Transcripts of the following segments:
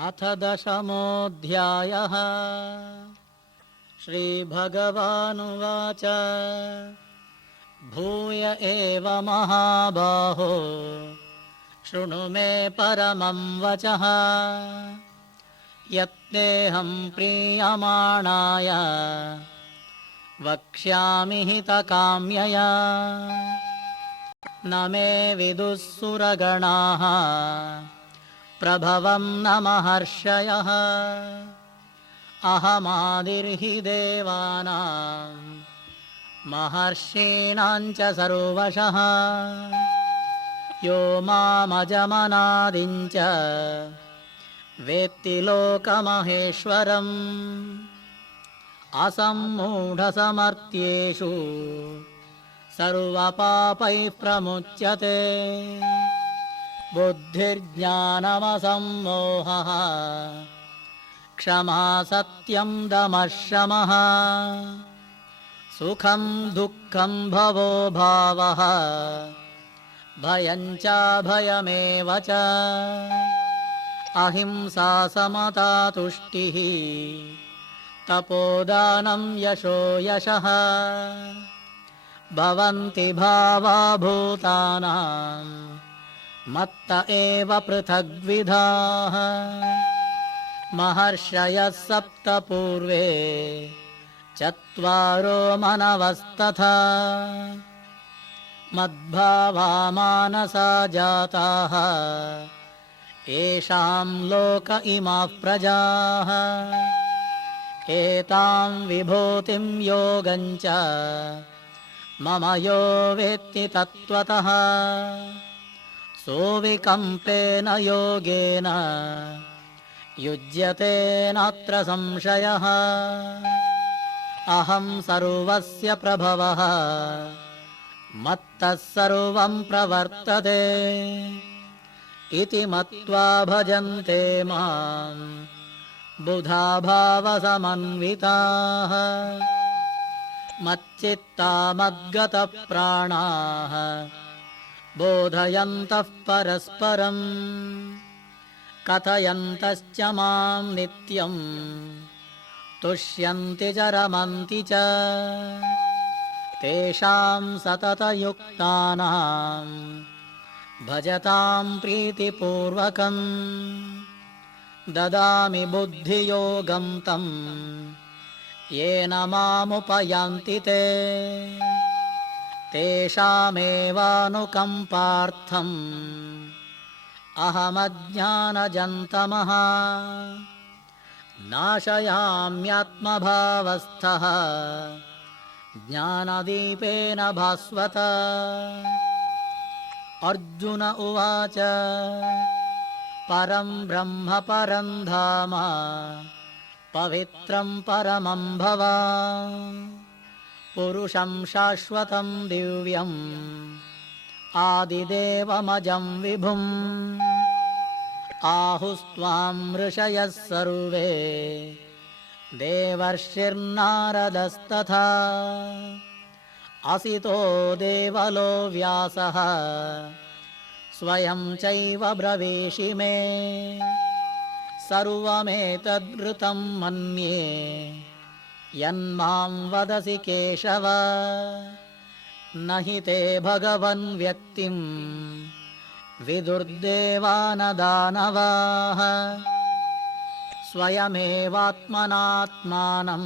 अथ दशमोऽध्यायः। श्रीभगवानुवाच भूय एव महाबाहो शृणु मे परमं वचः यत्तेऽहं प्रीयमाणाय वक्ष्यामि हितकाम्यया। न मे विदुः सुरगणाः प्रभवं न महर्षयः अहमादिर्हि देवानां महर्षीणां च सर्वशः। यो मामजमनादिं च वेत्ति लोकमहेश्वरम् असम्मूढसमर्थ्येषु सर्वपापैः प्रमुच्यते। बुद्धिर्ज्ञानमसम्मोहः क्षमा सत्यं दमः शमः सुखं दुःखं भवो भावः भयं चाभयमेव च। अहिंसा समता तुष्टिः तपोदानं यशो यशः भवन्ति भावा भूतानां मत्त एव पृथग्विधाः। महर्षयः सप्त पूर्वे चत्वारो मनवस्तथा मद्भावा मानसा जाताः येषां लोक इमाः प्रजाः। एतां विभूतिं योगं च मम यो वेत्ति तत्त्वतः सोऽविकम्पेन योगेन युज्यते नात्र संशयः। अहं सर्वस्य प्रभवः मत्तः सर्वं प्रवर्तते इति मत्वा भजन्ते मां बुधा भावसमन्विताः। मच्चित्ता मद्गतप्राणाः बोधयन्तः परस्परं कथयन्तश्च मां नित्यं तुष्यन्ति च रमन्ति च। तेषां सततयुक्तानां भजतां प्रीतिपूर्वकं ददामि बुद्धियोगं तं येन मामुपयान्ति ते। तेषामेवानुकम्पार्थम् अहमज्ञानजन्तमः नाशयाम्यात्मभावस्थः ज्ञानदीपेन भास्वत। अर्जुन उवाच परं ब्रह्म परं धाम पवित्रं परमं भवान् पुरुषं शाश्वतं दिव्यम् आदिदेवमजं विभुम्। आहुस्त्वां ऋषयः सर्वे देवर्षिर्नारदस्तथा असितो देवलो व्यासः स्वयं चैव ब्रवीषि मे। सर्वमेतद्वृतं मन्ये यन्मां वदसि केशव न हि ते भगवन् व्यक्तिं विदुर्देवान् दानवाः। स्वयमेवात्मनात्मानं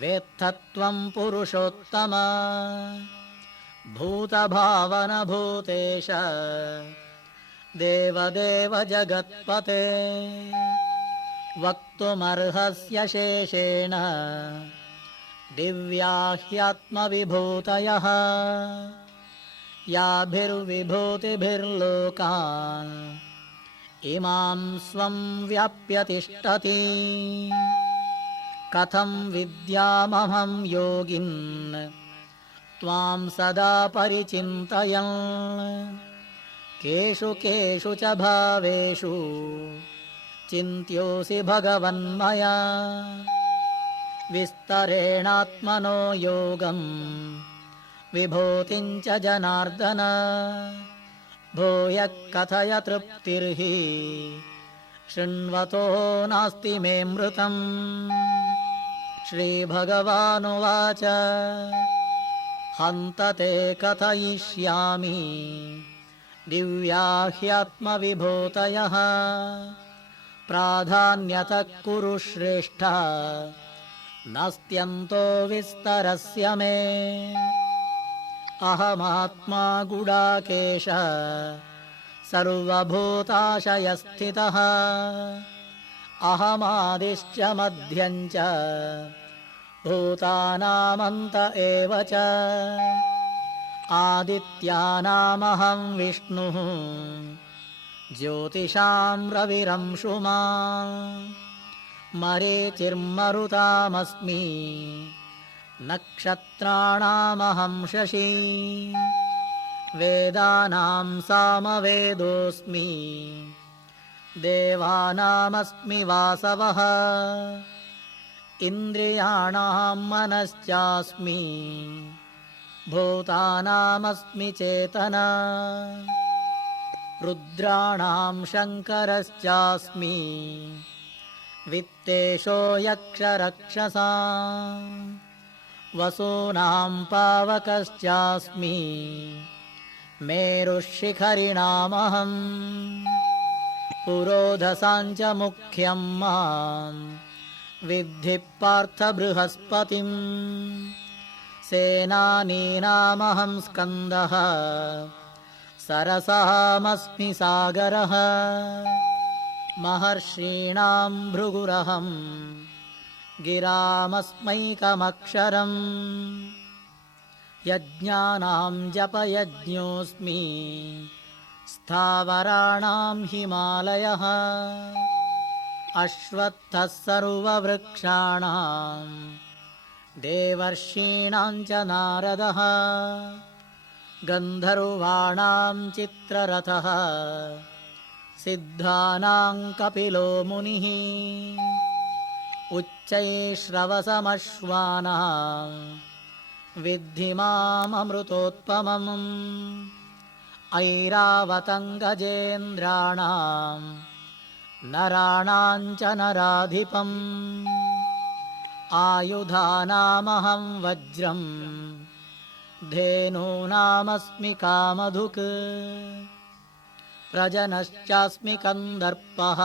वेत्थत्वं पुरुषोत्तम। भूतभावन भूतेश देवदेव जगत्पते वक्तुमर्हस्य शेषेण दिव्या ह्यात्मविभूतयः। याभिर्विभूतिभिर्लोकान् इमां स्वं व्याप्य तिष्ठति। कथं विद्यामहं योगिन् त्वां सदा परिचिन्तयन् केषु केषु च भावेषु चिन्त्योऽसि भगवन्मया। विस्तरेणात्मनो योगं विभूतिं च जनार्दन भूयः कथय तृप्तिर्हि शृण्वतो नास्ति मे मृतम्। श्रीभगवानुवाच हन्त ते कथयिष्यामि दिव्या ह्यात्मविभूतयः। प्राधान्यतः कुरु श्रेष्ठ नास्त्यन्तो विस्तरस्य मे। अहमात्मा गुडाकेश सर्वभूताशयस्थितः। अहमादिश्च मध्यं च भूतानामन्त एव च। आदित्यानामहं विष्णुः ज्योतिषां रविरंशुमान्। मरीचिर्मरुतामस्मि नक्षत्राणामहं शशी। वेदानां सामवेदोऽस्मि देवानामस्मि वासवः। इन्द्रियाणां मनश्चास्मि भूतानामस्मि चेतना। रुद्राणां शङ्करश्चास्मि वित्तेषो यक्षरक्षसां। वसूनां पावकश्चास्मि मेरुशिखरिणामहम्। पुरोधसाञ्च मुख्यं मां विद्धि पार्थ बृहस्पतिम्। सेनानीनामहं स्कन्दः सरसामस्मि सागरः। महर्षीणां भृगुरहं गिरामस्मैकमक्षरम्। यज्ञानां जपयज्ञोऽस्मि स्थावराणां हिमालयः। अश्वत्थः सर्ववृक्षाणां देवर्षीणां च नारदः। गन्धर्वाणां चित्ररथः सिद्धानां कपिलो मुनिः। उच्चैश्रवसमश्वानां विद्धि माममृतोत्तमम्। ऐरावतं गजेन्द्राणां नराणां च नराधिपम्। आयुधानामहं वज्रं धेनूनामस्मि कामधुक्। प्रजनश्चास्मि कन्दर्पः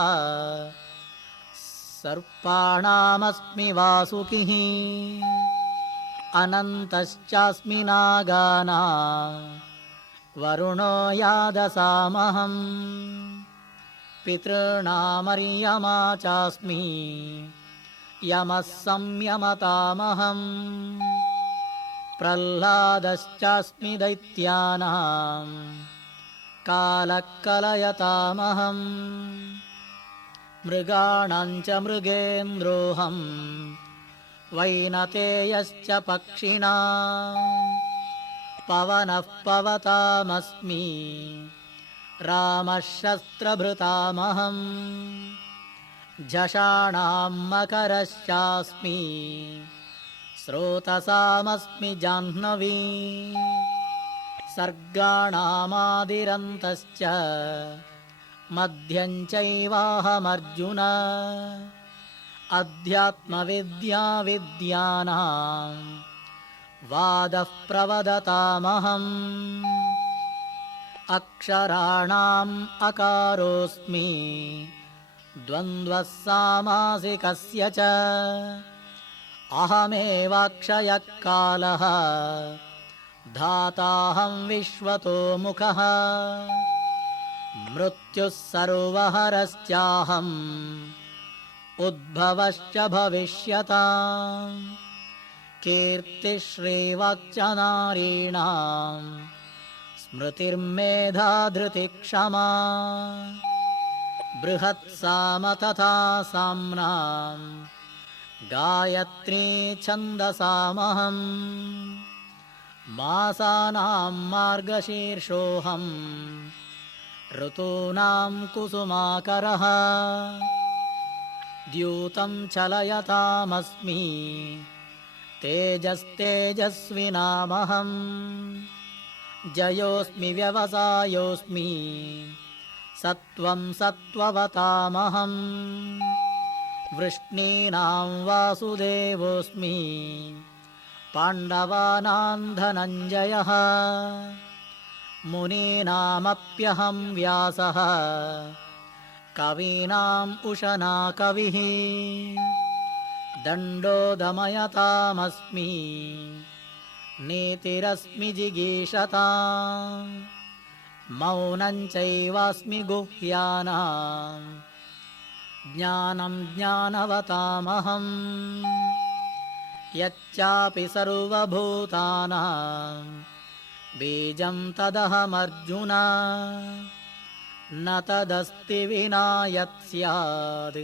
सर्पाणामस्मि वासुकिः। अनन्तश्चास्मि नागानां वरुणो यादसामहम्। पितॄणामर्यमा चास्मि यमः संयमतामहम्। प्रह्लादश्चास्मि दैत्यानां कालः कलयतामहम्। मृगाणां च मृगेन्द्रोऽहं वैनतेयश्च पक्षिणां। पवनः पवतामस्मि रामः शस्त्रभृतामहम्। झषाणां मकरश्चास्मि स्रोतसामस्मि जाह्नवी। सर्गाणामादिरन्तश्च मध्यं चैवाहमर्जुन। अध्यात्मविद्या विद्यानां वादः प्रवदतामहम्। अक्षराणाम् अकारोऽस्मि द्वन्द्वः सामासिकस्य च। अहमेवाक्षयः कालः धाताहं विश्वतो मुखः। मृत्युः सर्वहरश्चाहम् उद्भवश्च भविष्यताम्। कीर्तिश्रीवाक्च नारीणां स्मृतिर्मेधा धृतिक्षमा। बृहत्साम तथा साम्नां गायत्री छन्दसामहम्। मासानां मार्गशीर्षोऽहम् ऋतूनां कुसुमाकरः। द्यूतं चलयतामस्मि तेजस्तेजस्विनामहम्। जयोऽस्मि व्यवसायोऽस्मि सत्त्वं सत्त्ववतामहम् वृष्णीनां वासुदेवोऽस्मि पाण्डवानां धनञ्जयः मुनीनामप्यहं व्यासः कवीनाम् उशना कविः दण्डो दमयतामस्मि नीतिरस्मि जिगीषताम् मौनं चैवास्मि गुह्यानां ज्ञानं ज्ञानवतामहम् यच्चापि सर्वभूतानां बीजं तदहमर्जुन न तदस्ति विना यत् स्यात्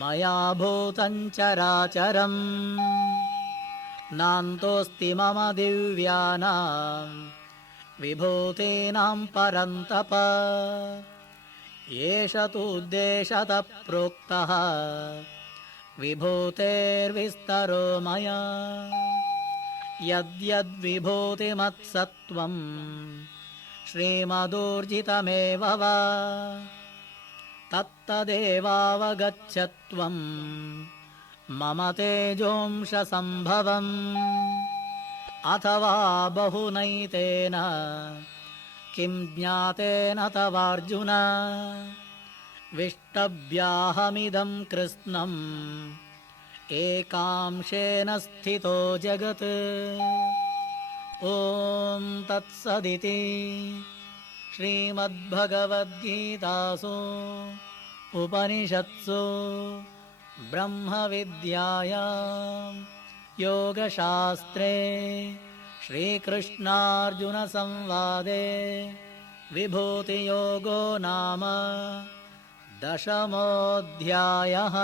मया भूतं चराचरम् नान्तोऽस्ति मम दिव्यानां विभूतीनां परन्तप एष तूद्देशतः प्रोक्तः विभूतेर्विस्तरो मया यद्यद्विभूतिमत्सत्त्वं श्रीमदूर्जितमेव वा तत्तदेवावगच्छत्वं मम तेजोंशसम्भवम् अथवा बहुनैतेन किं ज्ञातेन तवार्जुन विष्टव्याहमिदं कृत्स्नम् एकांशेन स्थितो जगत् ॐ तत्सदिति श्रीमद्भगवद्गीतासु उपनिषत्सु ब्रह्मविद्यायां योगशास्त्रे श्रीकृष्णार्जुनसंवादे विभूतियोगो नाम 10मोऽध्यायः।